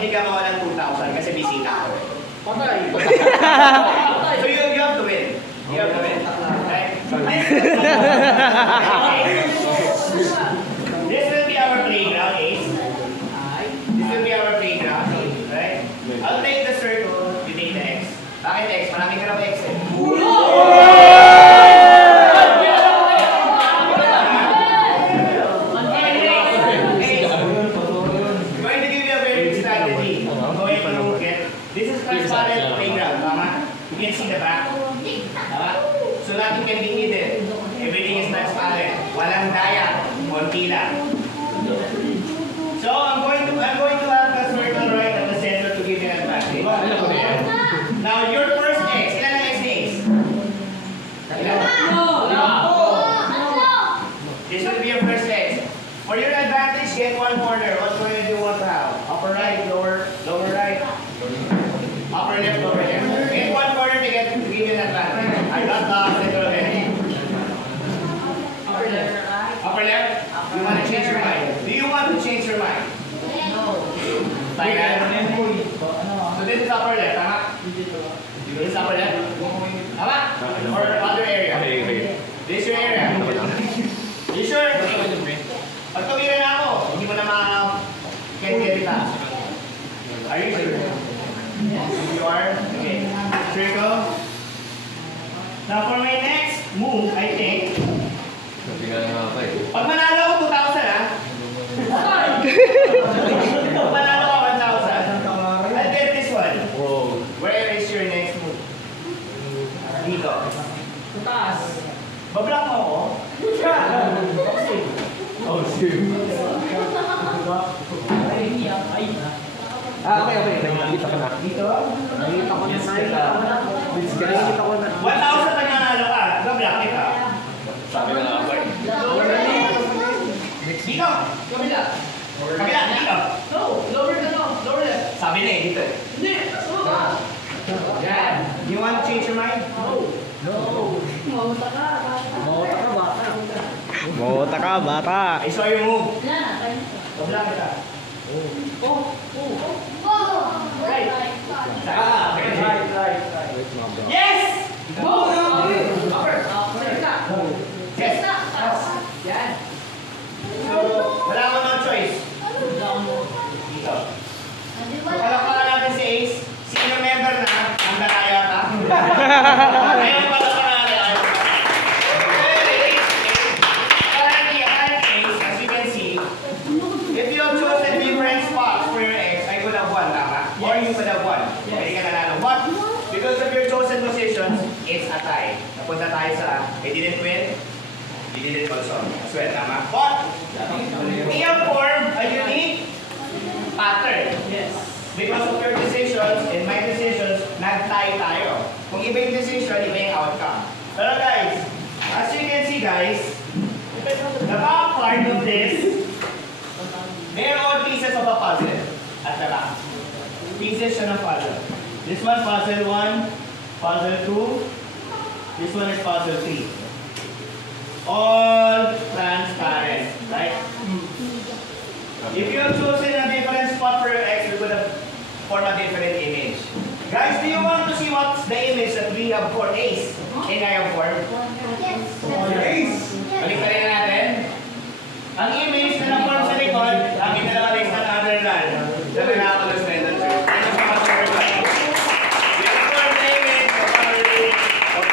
hindi ka mawalan 2,000 kasi bisita ako. Patay. So you have to win. You have to win. Right? This will be our playground, Ace. This will be our playground, right? I'll take the circle, you take the X. Bakit X? Marami ka na ba X eh? This is transparent playground, tama? You can see the back. Tama? So nothing can be hidden. Everything is transparent. Walang daya. Konti lang. So I'm going to have the circle right at the center to give you an advantage. Now your first X. Ilan ang X ni Ace? Ilan? This will be your first X. For your advantage, get one corner. What corner do you want to have? Upper right, lower right. Upper left, lower left. Get one corner to give you an advantage. I got the center of it. Upper left. Upper left? You want to change your mind? Do you want to change your mind? No. Like that? So this is upper left, tama? This is upper left? Tama? Or other area? This is your area. You sure? Pag tumira na ako, hindi mo na ma-get it out. Are you sure? Yes. You are? Okay. Circle. Now for my next move, I think, pag manalo ko 2,000 ah. Pag manalo ko 1,000, I'll get this one. Where is your next move? Dito. Taas. Bablock mo ako? Oh, shit. Okay. Nakikita ko na. Dito? Nakikita ko na. Nakikita ko na. 1,000 pag nanalo ka. Bablock kita. Sabi na nga ba eh. Dito! Kabila! Kabila! Dito! No! Lower na no! Lower left! Sabi na eh, dito. Hindi! Sumama! Yan. You want to change your mind? No! Mauta ka, bata. Mota ka, bata. I saw your move. Wala na, tayo. Bablock kita. Right. Okay. Yes! Go! Upper! Yes! Yan! So, wala mo no choice. Dito. Palakpakan natin si Ace. Sino member na? Ang dalaya ka? Ayun, palakpakan natin. Currently, Ace, as you can see, if you have chosen different spots for your X, I could have won, tama? Or you could have won. Pwede ka nanalo. But, because of your chosen positions, it's a tie. Napunta tayo sa, I didn't win, you didn't also. As well, tama? But, we have formed a unique pattern. Yes. Because of your decisions and my decisions, nag-tie tayo. Kung iba yung decision, iba yung outcome. Pero guys, as you can see guys, the top part of this, they're all pieces of a puzzle at the back. Pieces siya ng puzzle. This one, puzzle 1, puzzle 2, this one is puzzle 3. All transparent, right? If you have chosen a different spot for your X, we could have formed a different image. Guys, do you want to see what's the image that we have for Ace? And I have formed? Ace! Balik pa rin natin. Ang image na na-form sa likod, ang inalawalis ng other land.